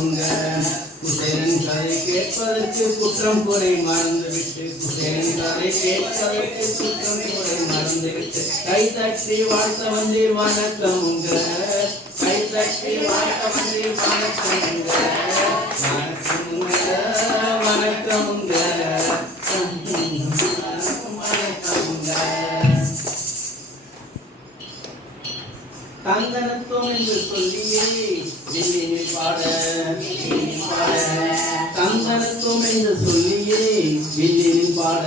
வணக்கமுங்க. குசேலன் கதை கேட்பதற்கு குற்றம் குறை மறந்துவிட்டு, குசேலன் கதை கேட்பதற்கு குற்றம் குறை மறந்துவிட்டு, கை தட்டி வாழ்த்த வந்தீர் வணக்கமுங்க. கை தட்டி வாழ்த்த வந்தீர் வணக்கமுங்க. வணக்கமுங்க வணக்கமுங்க வணக்கமுங்க. தந்தனத்துவம் என்று சொல்லியே வில்லினில் பாட, தந்தனத்துவம் என்று சொல்லியே வில்லினில் பாட,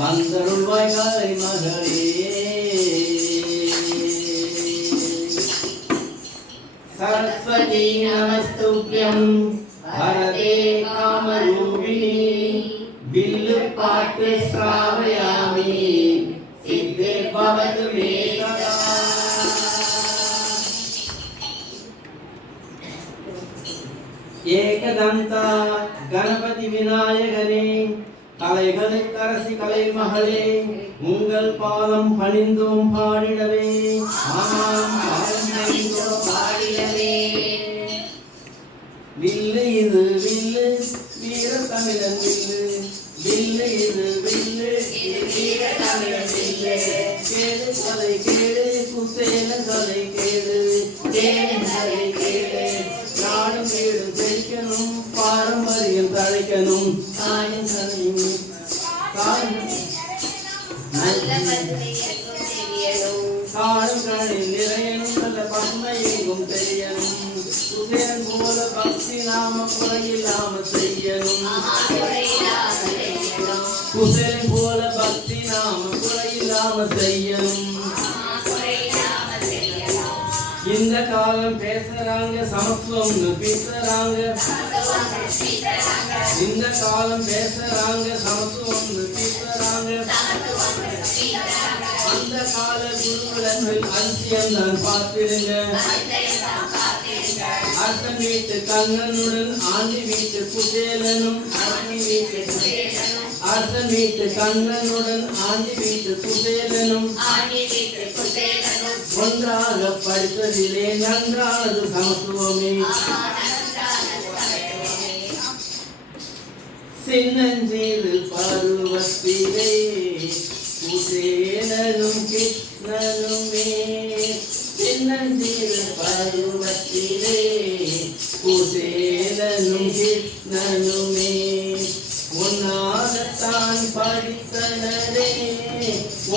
வந்தருள்வாய் காலை மகளே. சரஸ்வதி நமஸ்துப்யம் வரதே காமரூபிணி, வில்லு பாட்டு ஸ்ராவயாமி சித்தே பவது மே சதா. ஏகதந்தா கணபதி விநாயகனே, கலைகளுக்கரசி கலை மகளே, உங்கள் பாதம் பணிந்தோம் பாடிடவே. ஆமாம் பாதம் பணிந்தோம் பாடிடவே. வில்லு இது வில்லு வீர தமிழன் வில்லு, வில்லு இது வில்லு வீர தமிழன் வில்லு. கேளு கலை கேளு குசேல கலை கேளு, கேளு கலை கேளு. நாடும் வீடும் செழிக்கணும், பாரம்பரியம் தழைக்கணும். காயும் கலையும் காடும் கலையில் நிறையணும், நல்ல பன்மை எங்கும் தெரியணும். குசேலன் போல பக்தி நாம குறையில்லாம செய்யணும். குசேலன் போல பக்தி நாம குறையில்லாம செய்யணும். இந்த காலம் பேசுறாங்க சமத்துவம்னு பேசுறாங்க, இந்த காலம் பேசுறாங்க சமத்துவம்னு பேசுறாங்க. அந்த கால குருகுலங்கள் அதிசயம்தான் பார்த்திருங்க. அர்த்தன் வீட்டு கண்ணனுடன் ஆண்டி வீட்டு குசேலனும், அர்த்தன் வீட்டு கண்ணனுடன் ஆண்டி வீட்டு குசேலனும் ஒன்றாக படித்ததிலே நன்றானது சமத்துவமே. சின்னஞ்சீது பருவத்திலே குசேலனும் கிருஷ்ணனுமே, சின்னஞ்சீது பருவத்திலே குசேலனும் கிருஷ்ணனுமே. ஒன்னாகத்தான் படித்தனரே,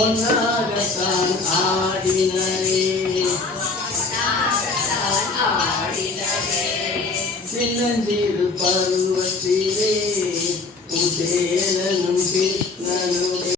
ஒன்னாகத்தான் ஆடினரே. சின்னஞ்சீது பருவத்திலே குசேலனும் கிருஷ்ணனுமே.